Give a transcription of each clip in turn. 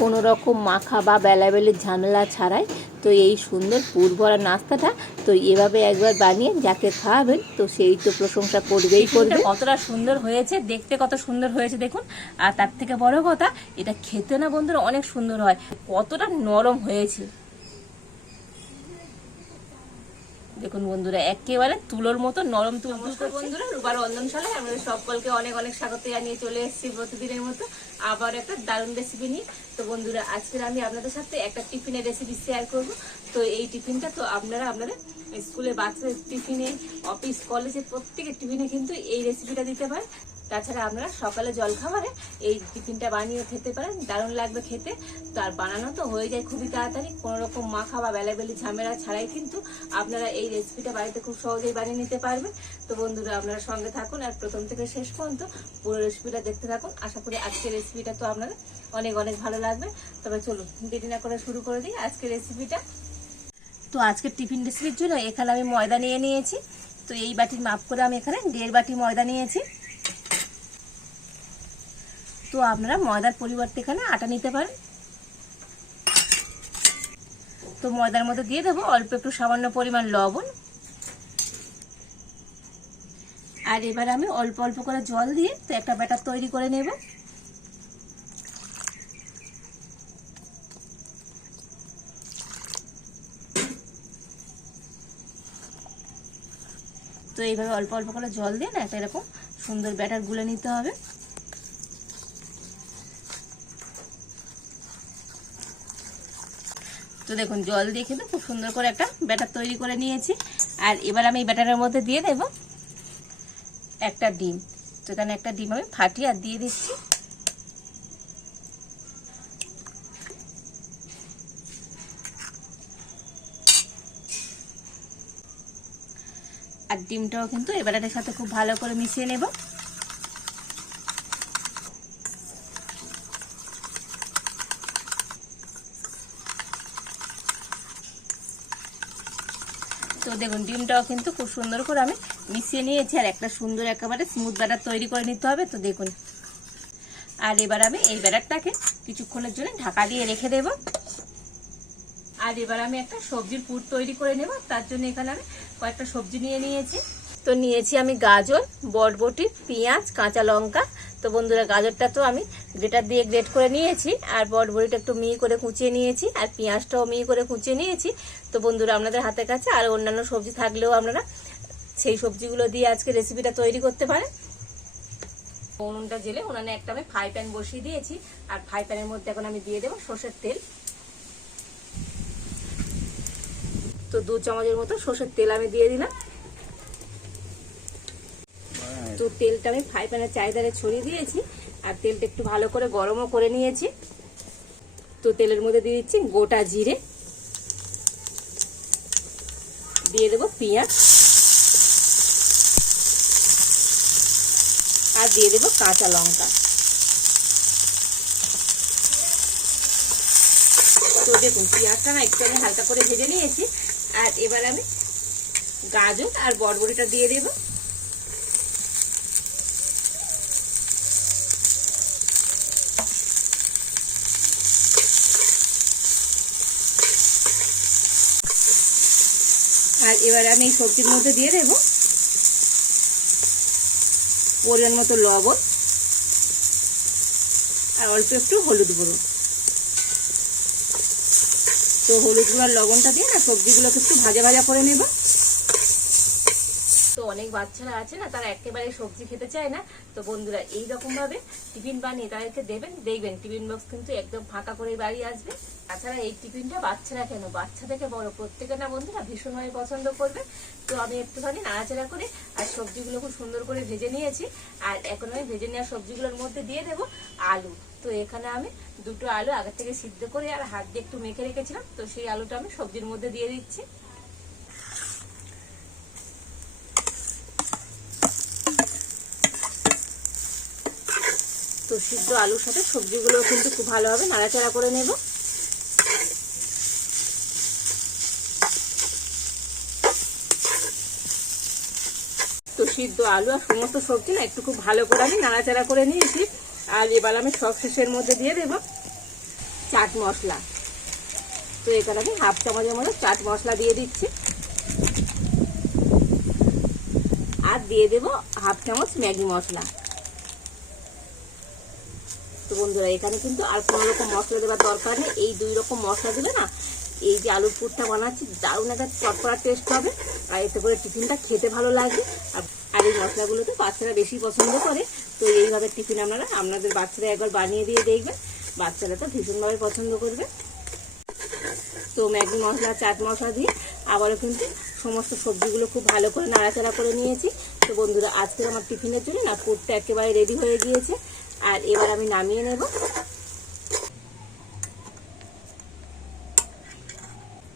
কোনো রকম মাখা বা বেলাবেলির ঝামেলা ছাড়াই তো এই সুন্দর পুর ভরা নাস্তাটা তো এভাবে একবার বানিয়ে যাকে খাওয়াবেন তো সেই তো প্রশংসা করবেই করবে। কতটা সুন্দর হয়েছে দেখতে কত সুন্দর হয়েছে দেখুন। আর তার থেকে বড় কথা এটা খেতে না বন্ধুরা অনেক সুন্দর হয় কতটা নরম হয়েছে। দেখুন বন্ধুরা একেবারে তুলোর মতো নরম তুল নমস্কার বন্ধুরা রুবার রন্ধনশালায় আমাদের সকলকে অনেক অনেক স্বাগত জানিয়ে চলে এসেছি প্রতিদিনের মতো আবার একটা দারুণ রেসিপি নিয়ে। তো বন্ধুরা আজকের আমি আপনাদের সাথে একটা টিফিনের রেসিপি শেয়ার করব। তো এই টিফিনটা তো আপনারা আপনাদের স্কুলে বাচ্চাদের টিফিনে অফিস কলেজে প্রত্যেকের টিফিনে কিন্তু এই রেসিপিটা দিতে পারেন। তাছাড়া আপনারা সকালে জলখাবারে এই টিফিনটা বানিয়ে খেতে পারেন, দারুণ লাগবে খেতে। তো আর বানানো তো হয়ে যায় খুবই তাড়াতাড়ি, কোনো রকম মাখা বা বেলাবেলি ঝামেলা ছাড়াই কিন্তু আপনারা এই রেসিপিটা বাড়িতে খুব সহজেই বানিয়ে নিতে পারবেন। তো বন্ধুরা, আপনারা সঙ্গে থাকুন আর প্রথম থেকে শেষ পর্যন্ত পুরো রেসিপিটা দেখতে থাকুন। আশা করি আজকের রেসিপিটা তো আপনাদের অনেক অনেক ভালো লাগবে। তবে চলুন, দেরি না করে শুরু করে দিই আজকের রেসিপিটা তো আজকের টিফিন রেসিপির জন্য এখানে আমি ময়দা নিয়ে নিয়েছি। তো এই বাটির মাপ করে আমি এখানে দেড় বাটি ময়দা নিয়েছি। তো আপনারা ময়দার পরিবর্তে এখানে আটা নিতে পারেন। তো ময়দার মধ্যে দিয়ে দেবো অল্প একটু সামান্য পরিমাণ লবণ। আর এবার আমি অল্প অল্প করে জল দিয়ে তো একটা ব্যাটার তৈরি করে নেব। তো এইভাবে অল্প অল্প করে জল দিয়ে না একটা এরকম সুন্দর ব্যাটার গুলে নিতে হবে। তো দেখুন, জল দিয়ে কিন্তু খুব সুন্দর করে একটা ব্যাটার তৈরি করে নিয়েছি। আর এবার আমি এই ব্যাটারের মধ্যে দিয়ে দেব একটা ডিম। তো এখানে একটা ডিম আমি ফাটিয়ে আর দিয়ে দিচ্ছি। আর ডিমটাও কিন্তু এই ব্যাটারের সাথে খুব ভালো করে মিশিয়ে নেব। দেখুন, ডিমটাও কিন্তু খুব সুন্দর করে আমি মিশিয়ে নিয়েছি আর একটা সুন্দর একেবারে স্মুথ ব্যাটার তৈরি করে নিতে হবে। তো দেখুন, আর এবার আমি এই ব্যাটারটাকে কিছুক্ষণের জন্য ঢাকা দিয়ে রেখে দেব। আর এবার আমি একটা সবজির পুর তৈরি করে নেব। তার জন্য এখানে আমি কয়েকটা সবজি নিয়ে নিয়েছি। তো নিয়েছি আমি গাজর বটবটি পেঁয়াজ, কাঁচা লঙ্কা। তো বন্ধুরা, গাজরটা তো আমি গ্রেটার দিয়ে গ্রেট করে নিয়েছি, আর বটবটিটা একটু মিহি করে কুচিয়ে নিয়েছি, আর পেঁয়াজটাও মিহি করে কুচিয়ে নিয়েছি। তো বন্ধুরা, আপনাদের হাতের কাছে আর অন্যান্য সবজি থাকলেও আপনারা সেই সবজিগুলো দিয়ে আজকে রেসিপিটা তৈরি করতে পারেন। উনুনটা জেলে উনানে একটা আমি ফ্রাই প্যান বসিয়ে দিয়েছি, আর ফ্রাই প্যানের মধ্যে এখন আমি দিয়ে দেবো সর্ষের তেল। তো দু চামচের মতো সর্ষের তেল আমি দিয়ে দিলাম। তো তেলটা আমি ফ্রাই প্যানের চাহিদারে ছড়িয়ে দিয়েছি আর তেলটা একটু ভালো করে গরমও করে নিয়েছি। তো তেলের মধ্যে দিয়ে দিচ্ছি গোটা জিরে। দিয়ে দেবো পেঁয়াজ। আর দিয়ে দেবো কাঁচা লঙ্কা। তো দেখুন, পেঁয়াজটা না একটু আমি হালকা করে ভেজে নিয়েছি। আর এবার আমি গাজর আর বরবরিটা দিয়ে দেবো। আর এবার আমি এই সবজির মধ্যে দিয়ে দেবো পরিমাণ মতো লবণ আর অল্প একটু হলুদ গুঁড়ো। তো হলুদ গুঁড়ো লবণটা দিয়ে না সবজিগুলোকে একটু ভাজা ভাজা করে নেব। তো অনেক বাচ্চারা আছে না, তারা একেবারে সবজি খেতে চায় না। তো বন্ধুরা এই রকম টিফিন বানিয়ে তাদেরকে দেবেন, দেখবেন টিফিন বক্স কিন্তু একদম ফাঁকা করে বাড়ি আসবে। তাছাড়া এই টিফিনটা বাচ্চারা কেন? বাচ্চা থেকে বড় প্রত্যেকে না বন্ধুরা ভীষণভাবে পছন্দ করবে। তো আমি একটুখানি নাড়াচাড়া করে আর সবজিগুলো খুব সুন্দর করে ভেজে নিয়েছি। আর এখন আমি ভেজে নেওয়া সবজিগুলোর মধ্যে দিয়ে দেবো আলু। তো এখানে আমি দুটো আলু আগে থেকে সিদ্ধ করে আর হাত দিয়ে একটু মেখে রেখেছিলাম। তো সেই আলুটা আমি সবজির মধ্যে দিয়ে দিচ্ছি। তো সিদ্ধ আলুর সাথে সবজিগুলো কিন্তু খুব ভালোভাবে নাড়াচাড়া করে নেব। সিদ্ধ আলু আর সমস্ত সবজি না একটু খুব ভালো করে আমি নাড়াচাড়া করে নিয়েছি। আর এবার আমি সব শেষের মধ্যে দিয়ে দেব চাট মশলা। তো এখানে আমি হাফ চামচের মতো চাট মশলা দিয়ে দিচ্ছি। আর দিয়ে দেব হাফ চামচ ম্যাগি মশলা। তো বন্ধুরা, এখানে কিন্তু আর কোনো রকম মশলা দেওয়ার দরকার নেই। এই দুই রকম মশলা দিলে না, এই যে আলুর পুরটা বানাচ্ছি, দারুণ একটা চটপড়া টেস্ট হবে। আর এতে করে টিফিনটা খেতে ভালো লাগে। আর আর এই মশলাগুলো তো বাচ্চারা বেশি পছন্দ করে, তো এইভাবে টিফিন আপনারা, আপনাদের বাচ্চারা একবার বানিয়ে দিয়ে দেখবেন। বাচ্চারা তো ভীষণভাবে পছন্দ করবে। তো ম্যাগি মশলা, চাট মশলা দিয়ে আবারও কিন্তু সমস্ত সবজিগুলো খুব ভালো করে নাড়াচাড়া করে নিয়েছি। তো বন্ধুরা, আজকের আমার টিফিনের জন্য না পুরটা একেবারে রেডি হয়ে গিয়েছে। আর এবার আমি নামিয়ে নেব।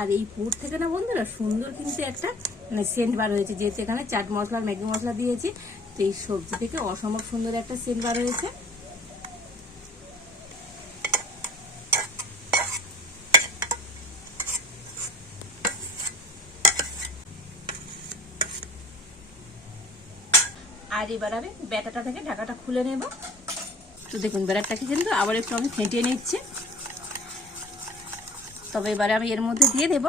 আর এই পুর থেকে না বন্ধুরা, সুন্দর কিন্তু একটা সেন্ট বার হয়েছে, যেহেতু এখানে চাট মশলা, ম্যাগি মশলা দিয়েছি, তো এই সবজি থেকে অসম্ভব সুন্দর একটা সেন্ট বার হয়েছে। আর এবার আমি ব্যাটাটা থেকে ঢাকাটা খুলে নেব। তো দেখুন ব্যাটারটাকে কিন্তু আবার একটু আমি ফেটিয়ে নিচ্ছি। তবে এবারে আমি এর মধ্যে দিয়ে দেব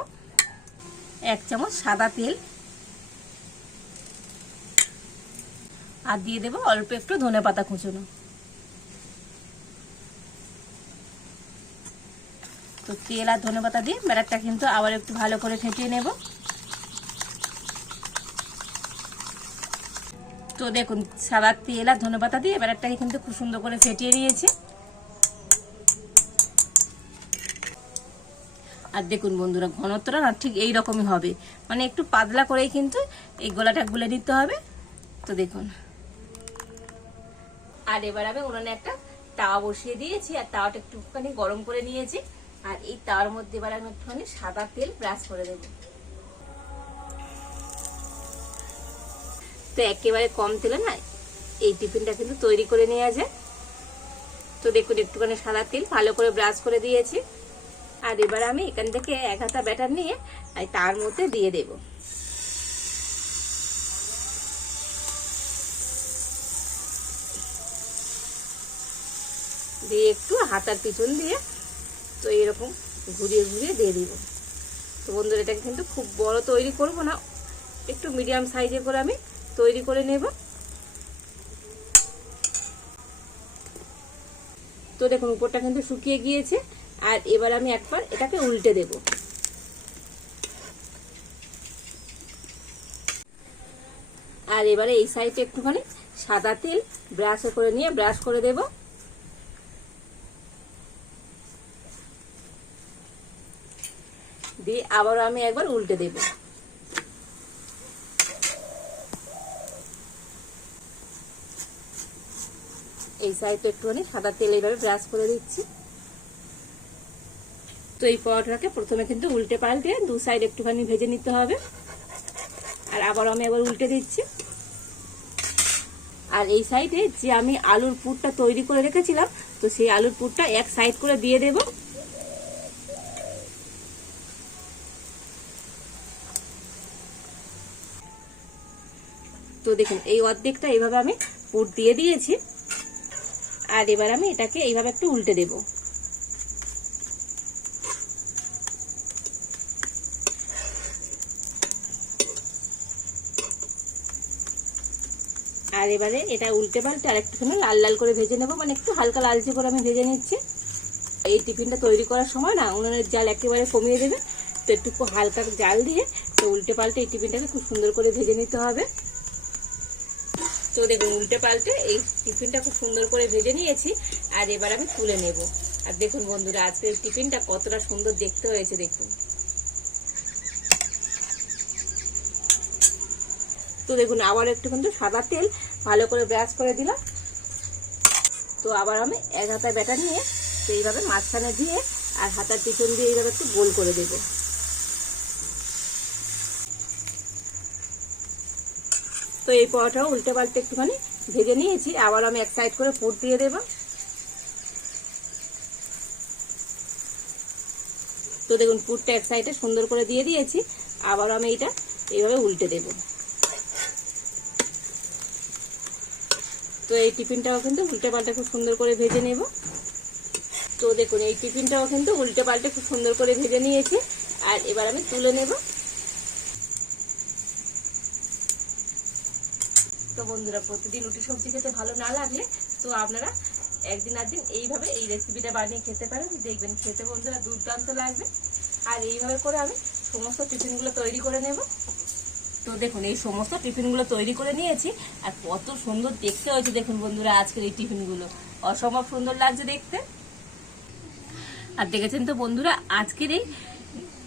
এক চামচ সাদা তেল। আর দিয়ে দেবো, অল্প একটু ধনে পাতা কুচুনো তো তেল আর ধনে পাতা দিয়ে ব্যাটারটা কিন্তু আবার একটু ভালো করে ফেটিয়ে নেব। তো দেখুন, সাদা তেল আর ধনে পাতা দিয়ে ব্যাটারটাকে কিন্তু খুব সুন্দর করে ফেটিয়ে নিয়েছি। আর দেখুন বন্ধুরা, ঘনত্বটা না ঠিক এই রকমই হবে। মানে একটু পাতলা করেই কিন্তু এই গোলাটা গুলে নিতে হবে। তো দেখুন। আর এবার আমি উনানে একটা তাওয়া বসিয়ে দিয়েছি, আর তাওয়াটা একটুখানি গরম করে নিয়েছি। আর এই তাওয়ার মধ্যে এবার আমি একটুখানি সাদা তেল ব্রাশ করে দেব। তো একেবারে কম তেলে না, এই টিফিনটা কিন্তু তৈরি করে নেওয়া যায়। তো দেখুন, একটুখানি সাদা তেল ভালো করে ব্রাশ করে দিয়েছি। আর এবার আমি এখান থেকে এক হাতা ব্যাটার নিয়ে তার মধ্যে দিয়ে দেব। দিয়ে একটু হাতার পিছন দিয়ে তো এরকম ঘুরিয়ে ঘুরিয়ে দিয়ে দিব। তো বন্ধুরা, এটাকে কিন্তু খুব বড় তৈরি করব না, একটু মিডিয়াম সাইজে করে আমি তৈরি করে নেব। তো দেখুন, উপরটা কিন্তু শুকিয়ে গিয়েছে, আর এবার আমি একবার এটাকে উল্টে দেব। আর এবারে এই সাইডে একটুখানি সাদা তেল ব্রাশে করে নিয়ে ব্রাশ করে দেব। দিয়ে আবারও আমি একবার উল্টে দেব। এই সাইডটা একটুখানি সাদা তেল এইভাবে ব্রাশ করে দিচ্ছি। তো এই পরোটাকে প্রথমে কিন্তু উল্টে পাল্টে দু সাইড একটুখানি ভেজে নিতে হবে। আর আবার আমি আবার উল্টে দিচ্ছি। আর এই সাইডে যে আমি আলুর পুরটা তৈরি করে রেখেছিলাম, তো সেই আলুর পুরটা এক সাইড করে দিয়ে দেব। তো দেখুন, এই অর্ধেকটা এইভাবে আমি পুর দিয়ে দিয়েছি। আর এবার আমি এটাকে এইভাবে একটু উল্টে দেবো। আর এবারে এটা উল্টে পাল্টে আর একটুখানি লাল লাল করে ভেজে নেব। মানে একটু হালকা লালচে করে আমি ভেজে নিচ্ছি। এই টিফিনটা তৈরি করার সময় না, উনুনের জাল একেবারে কমিয়ে দেবে। তো একটু হালকা জাল দিয়ে তো উল্টে পাল্টে এই টিফিনটাকে খুব সুন্দর করে ভেজে নিতে হবে। তো দেখুন উল্টে পাল্টে এই টিফিনটা খুব সুন্দর করে ভেজে নিয়েছি, আর এবার আমি তুলে নেব। আর দেখুন বন্ধুরা, আজকের টিফিনটা কতটা সুন্দর দেখতে হয়েছে, দেখুন। তো দেখুন, আবার একটু কিন্তু সাদা তেল ভালো করে ব্রাশ করে দিলাম। তো আবার আমি এক হাতায় ব্যাটার নিয়ে এইভাবে মাঝখানে দিয়ে আর হাতার পিছন দিয়ে এইভাবে একটু গোল করে দেব। তো এই পরোটাও উল্টে পাল্টে একটুখানি ভেজে নিয়েছি। আবার আমি এক সাইড করে পুর দিয়ে দেব। তো দেখুন, পুরটা এক সাইডে সুন্দর করে দিয়ে দিয়েছি। আবার আমি এটা এইভাবে উল্টে দেবো। তো এই টিফিনটাও কিন্তু উল্টে পাল্টে খুব সুন্দর করে ভেজে নেব। তো দেখুন, এই টিফিনটাও কিন্তু উল্টে পাল্টে খুব সুন্দর করে ভেজে নিয়েছি। আর এবার আমি তুলে নেব। তো বন্ধুরা, প্রতিদিন রুটি সবজি খেতে ভালো না লাগলে তো আপনারা একদিন একদিন এইভাবে এই রেসিপিটা বানিয়ে খেতে পারেন। দেখবেন খেতে বন্ধুরা দুর্দান্ত লাগবে। আর এইভাবে করে আমি সমস্ত টিফিনগুলো তৈরি করে নেব। তো দেখুন, এই সমস্ত টিফিনগুলো তৈরি করে নিয়েছি। আর কত সুন্দর দেখতে হয়েছে দেখুন বন্ধুরা আজকের এই টিফিনগুলো। অসম্ভব সুন্দর লাগছে দেখতে। আর দেখেছেন তো বন্ধুরা, আজকের এই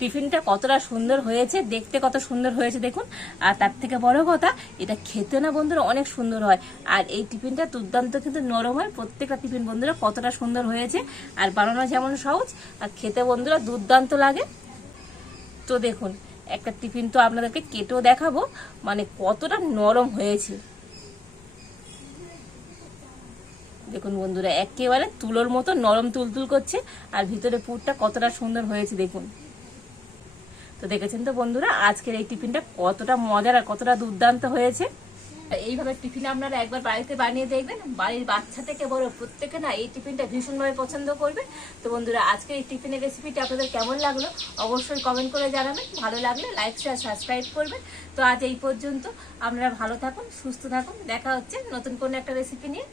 টিফিনটা কতটা সুন্দর হয়েছে, দেখতে কত সুন্দর হয়েছে দেখুন। আর তার থেকে বড় কথা, এটা খেতে না বন্ধুরা অনেক সুন্দর হয়। আর এই টিফিনটা দুর্দান্ত কিন্তু নরম হয়। প্রত্যেকটা টিফিন বন্ধুরা কতটা সুন্দর হয়েছে। আর বানানো যেমন সহজ, আর খেতে বন্ধুরা দুর্দান্ত লাগে। তো দেখুন, একটা টিফিন তো আপনাদেরকে কেটেও দেখাবো মানে কতটা নরম হয়েছে। দেখুন বন্ধুরা, একেবারে তুলোর মতো নরম তুলতুল করছে, আর ভিতরে পুরটা কতটা সুন্দর হয়েছে দেখুন। তো দেখেছেন তো বন্ধুরা, আজকের এই টিফিনটা কতটা মজার আর কতটা দুর্দান্ত হয়েছে। এইভাবে টিফিন আপনারা একবার বাড়িতে বানিয়ে দেখবেন, বাড়ির বাচ্চা থেকে বড় প্রত্যেকে না এই টিফিনটা ভীষণভাবে পছন্দ করবে। তো বন্ধুরা, আজকের এই টিফিনের রেসিপিটা আপনাদের কেমন লাগল অবশ্যই কমেন্ট করে জানাবেন। ভালো লাগলে লাইক শেয়ার সাবস্ক্রাইব করবেন। তো আজ এই পর্যন্ত আপনারা ভালো থাকুন, সুস্থ থাকুন। দেখা হচ্ছে নতুন কোনো একটা রেসিপি নিয়ে।